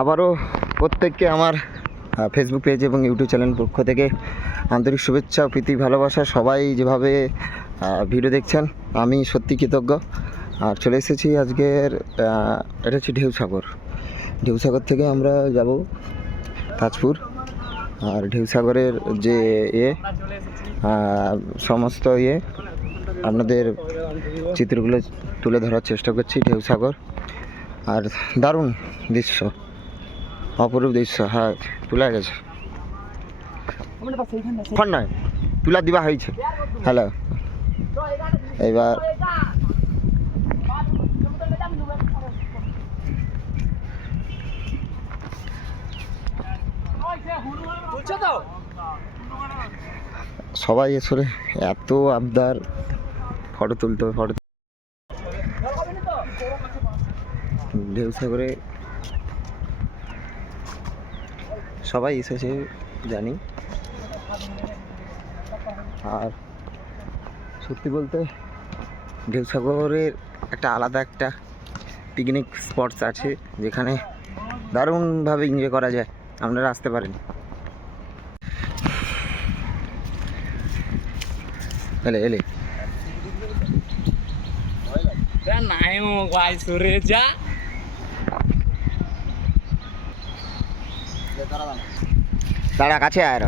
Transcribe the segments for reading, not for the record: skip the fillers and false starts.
আবারও প্রত্যেককে আমার ফেসবুক পেজ এবং ইউটিউব চ্যানেল পক্ষ থেকে আন্তরিক শুভেচ্ছা ও প্রীতি ভালোবাসা। সবাই যেভাবে ভিডিও দেখছেন আমি সত্যি কৃতজ্ঞ। আর চলে এসেছি আজকের এটা হচ্ছে ঢেউসাগর থেকে আমরা যাব তাজপুর। আর ঢেউসাগরের যে সমস্ত আপনাদের চিত্রগুলো তুলে ধরার চেষ্টা করছি। ঢেউসাগর আর দারুণ দৃশ্য, অপরূপ দৃশ্য। হ্যাঁ, তুলে গেছে নয়, তুলা দিবা হয়েছে। হ্যালো, এবার সবাই এসরে এত আবদার ফটো তুলতে হবে। ফটো ঢেউসাগরে সবাই এসেছে জানি। আর সত্যি বলতে ঢেউসাগরের একটা আলাদা একটা পিকনিক স্পটস আছে যেখানে দারুণভাবে এনজয় করা যায়। আপনারা আসতে পারেন। এলে এলে দাঁড়া, কাছে আয়।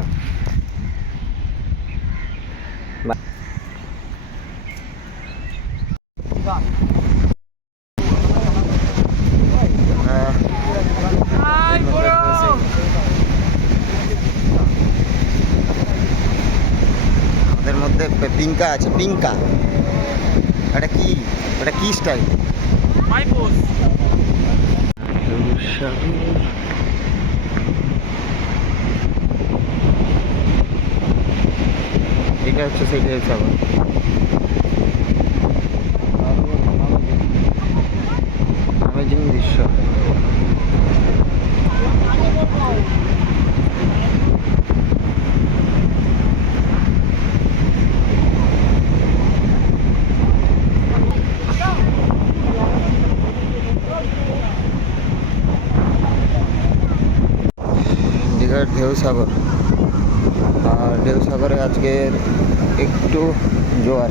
আমাদের মধ্যে পিঙ্কা আছে। পিঙ্কা এটা কি স্টাইল? এটা হচ্ছে সেই ঢেউসাগর। অ্যামেজিং দৃশ্য। দীঘার ঢেউসাগর। আর ঢেউসাগরে আজকের একটু জোয়ার,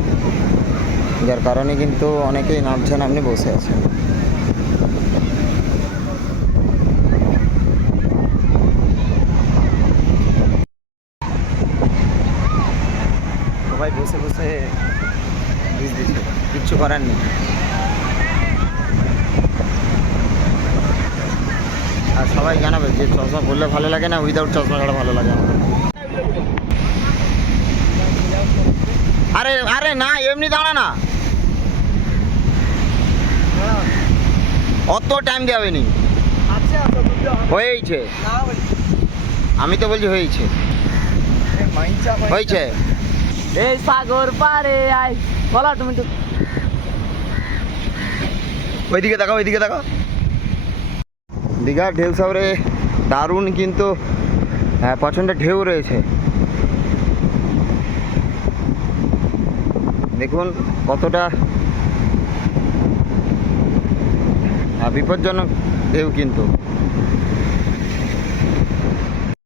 যার কারণে কিন্তু অনেকেই নামছেন, আপনি বসে আছেন। সবাই বসে বসে দিচ্ছে, কিচ্ছু করার নেই। আর সবাই জানাবে যে চশমা পরলে ভালো লাগে না, উইদাউট চশমা ছাড়া ভালো লাগে না। আরে আরে না, এমনি দাঁড়া না, অত টাইম দেওয়া নি। হয়েছে, আমি তো বলছি হয়েছে। এই সাগর পারে আয় বলো তুমি তো। ওইদিকে তাকাও, ওইদিকে তাকাও। দীঘার ঢেউসাগরে দারুণ কিন্তু প্রচণ্ড ঢেউ রয়েছে। দেখুন কতটা বিপজ্জনক ঢেউ কিন্তু।